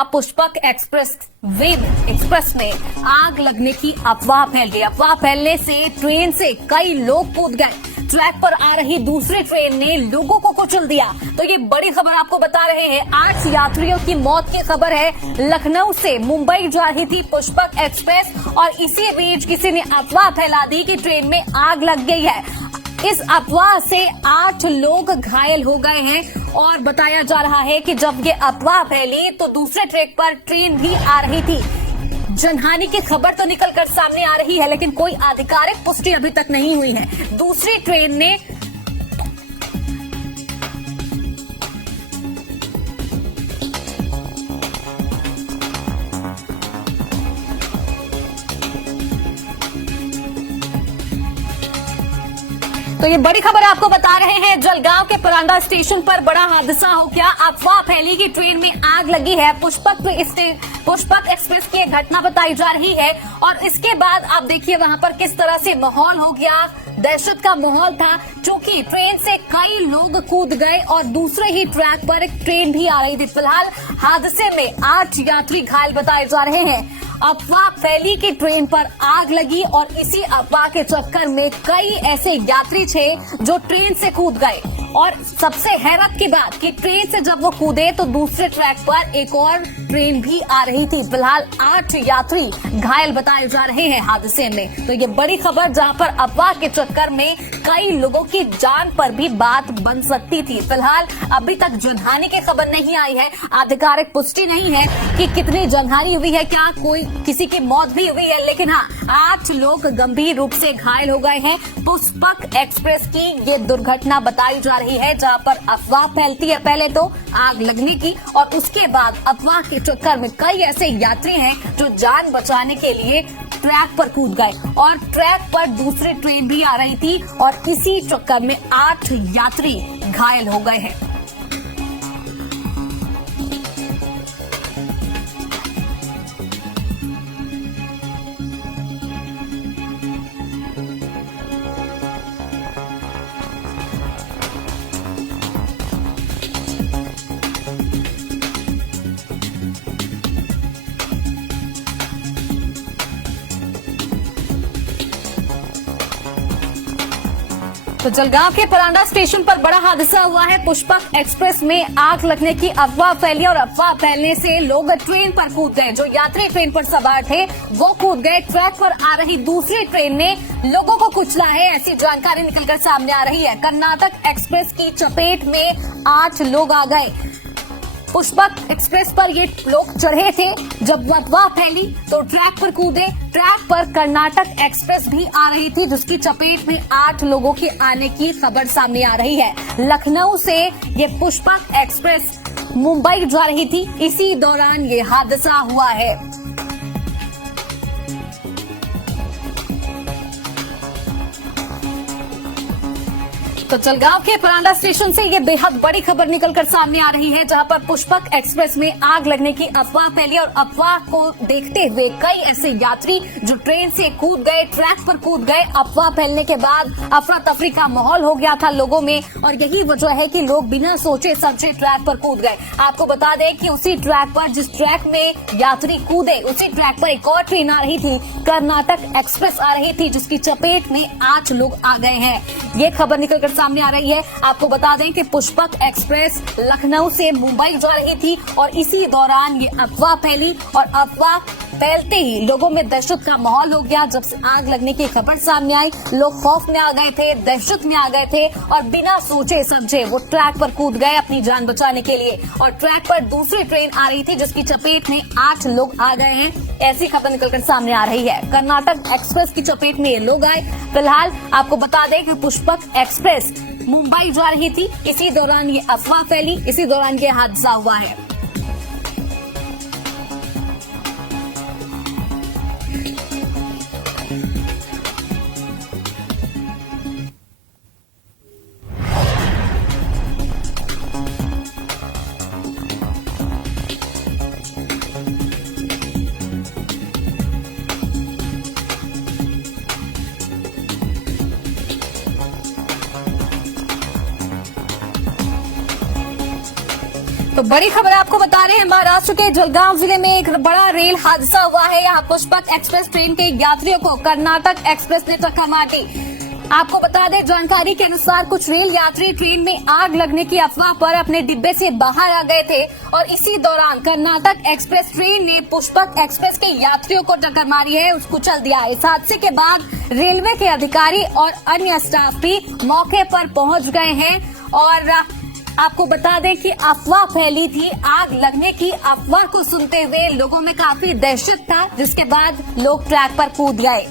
हुआ पुष्पक एक्सप्रेस में आग लगने की अफवाह फैल गई। अफवाह फैलने से ट्रेन से कई लोग कूद गए। ट्रैक पर आ रही दूसरी ट्रेन ने लोगों को कुचल दिया। तो ये बड़ी खबर आपको बता रहे हैं। 8 यात्रियों की मौत की खबर है। लखनऊ से मुंबई जा रही थी पुष्पक एक्सप्रेस और इसी बीच किसी ने अफवाह फैला दी कि ट्रेन में आग लग गई है। इस अफवाह से 8 लोग घायल हो गए हैं और बताया जा रहा है कि जब ये अफवाह फैली तो दूसरे ट्रैक पर ट्रेन भी आ रही थी। जनहानि की खबर तो निकलकर सामने आ रही है, लेकिन कोई आधिकारिक पुष्टि अभी तक नहीं हुई है। दूसरी ट्रेन ने तो ये बड़ी खबर आपको बता रहे हैं। जलगांव के परांडा स्टेशन पर बड़ा हादसा हो गया। अफवाह फैली कि ट्रेन में आग लगी है। पुष्पक एक्सप्रेस की एक घटना बताई जा रही है और इसके बाद आप देखिए वहां पर किस तरह से माहौल हो गया। दहशत का माहौल था क्योंकि ट्रेन से कई लोग कूद गए और दूसरे ही ट्रैक पर एक ट्रेन भी आ रही थी। फिलहाल हादसे में 8 यात्री घायल बताए जा रहे हैं। अफवाह फैली कि ट्रेन पर आग लगी और इसी अफवाह के चक्कर में कई ऐसे यात्री थे जो ट्रेन से कूद गए। और सबसे हैरत की बात कि ट्रेन से जब वो कूदे तो दूसरे ट्रैक पर एक और ट्रेन भी आ रही थी। फिलहाल 8 यात्री घायल बताए जा रहे हैं हादसे में। तो ये बड़ी खबर जहां पर अफवाह के चक्कर में कई लोगों की जान पर भी बात बन सकती थी। फिलहाल अभी तक जनहानि की खबर नहीं आई है। आधिकारिक पुष्टि नहीं है कि कितनी जनहानि हुई है, क्या कोई किसी की मौत भी हुई है, लेकिन हाँ 8 लोग गंभीर रूप से घायल हो गए हैं। पुष्पक एक्सप्रेस की ये दुर्घटना बताई जा रही है जहां पर अफवाह फैलती है पहले तो आग लगने की और उसके बाद अफवाह के चक्कर में कई ऐसे यात्री हैं जो जान बचाने के लिए ट्रैक पर कूद गए और ट्रैक पर दूसरी ट्रेन भी आ रही थी और इसी चक्कर में 8 यात्री घायल हो गए हैं। तो जलगांव के परांडा स्टेशन पर बड़ा हादसा हुआ है। पुष्पक एक्सप्रेस में आग लगने की अफवाह फैली और अफवाह फैलने से लोग ट्रेन पर कूद गए। जो यात्री ट्रेन पर सवार थे वो कूद गए। ट्रैक पर आ रही दूसरी ट्रेन ने लोगों को कुचला है, ऐसी जानकारी निकलकर सामने आ रही है। कर्नाटक एक्सप्रेस की चपेट में 8 लोग आ गए। पुष्पक एक्सप्रेस पर ये लोग चढ़े थे। जब अफवाह फैली तो ट्रैक पर कूदे। ट्रैक पर कर्नाटक एक्सप्रेस भी आ रही थी जिसकी चपेट में 8 लोगों के आने की खबर सामने आ रही है। लखनऊ से ये पुष्पक एक्सप्रेस मुंबई जा रही थी, इसी दौरान ये हादसा हुआ है। तो जलगांव के परांडा स्टेशन से ये बेहद बड़ी खबर निकलकर सामने आ रही है जहां पर पुष्पक एक्सप्रेस में आग लगने की अफवाह फैली और अफवाह को देखते हुए कई ऐसे यात्री जो ट्रेन से कूद गए, ट्रैक पर कूद गए। अफवाह फैलने के बाद अफरा तफरी का माहौल हो गया था लोगों में और यही वजह है कि लोग बिना सोचे समझे ट्रैक पर कूद गए। आपको बता दें कि उसी ट्रैक पर जिस ट्रैक में यात्री कूदे उसी ट्रैक पर एक और ट्रेन आ रही थी, कर्नाटक एक्सप्रेस आ रही थी जिसकी चपेट में 8 लोग आ गए हैं। ये खबर निकलकर सामने आ रही है। आपको बता दें कि पुष्पक एक्सप्रेस लखनऊ से मुंबई जा रही थी और इसी दौरान ये अफवाह फैली और अफवाह फैलते ही लोगों में दहशत का माहौल हो गया। जब से आग लगने की खबर सामने आई लोग खौफ में आ गए थे, दहशत में आ गए थे और बिना सोचे समझे वो ट्रैक पर कूद गए अपनी जान बचाने के लिए। और ट्रैक पर दूसरी ट्रेन आ रही थी जिसकी चपेट में 8 लोग आ गए हैं, ऐसी खबर निकलकर सामने आ रही है। कर्नाटक एक्सप्रेस की चपेट में ये लोग आए। फिलहाल आपको बता दें कि पुष्पक एक्सप्रेस मुंबई जा रही थी, इसी दौरान ये अफवाह फैली, इसी दौरान ये हादसा हुआ है। तो बड़ी खबर आपको बता रहे हैं, महाराष्ट्र के जलगांव जिले में एक बड़ा रेल हादसा हुआ है। यहाँ पुष्पक एक्सप्रेस ट्रेन के यात्रियों को कर्नाटक एक्सप्रेस ने टक्कर मार दी। आपको बता दें, जानकारी के अनुसार कुछ रेल यात्री ट्रेन में आग लगने की अफवाह पर अपने डिब्बे से बाहर आ गए थे और इसी दौरान कर्नाटक एक्सप्रेस ट्रेन ने पुष्पक एक्सप्रेस के यात्रियों को टक्कर मारी है, उसको कुचल दिया। इस हादसे के बाद रेलवे के अधिकारी और अन्य स्टाफ भी मौके पर पहुंच गए हैं और आपको बता दें कि अफवाह फैली थी। आग लगने की अफवाह को सुनते हुए लोगों में काफी दहशत था, जिसके बाद लोग ट्रैक पर कूद गए।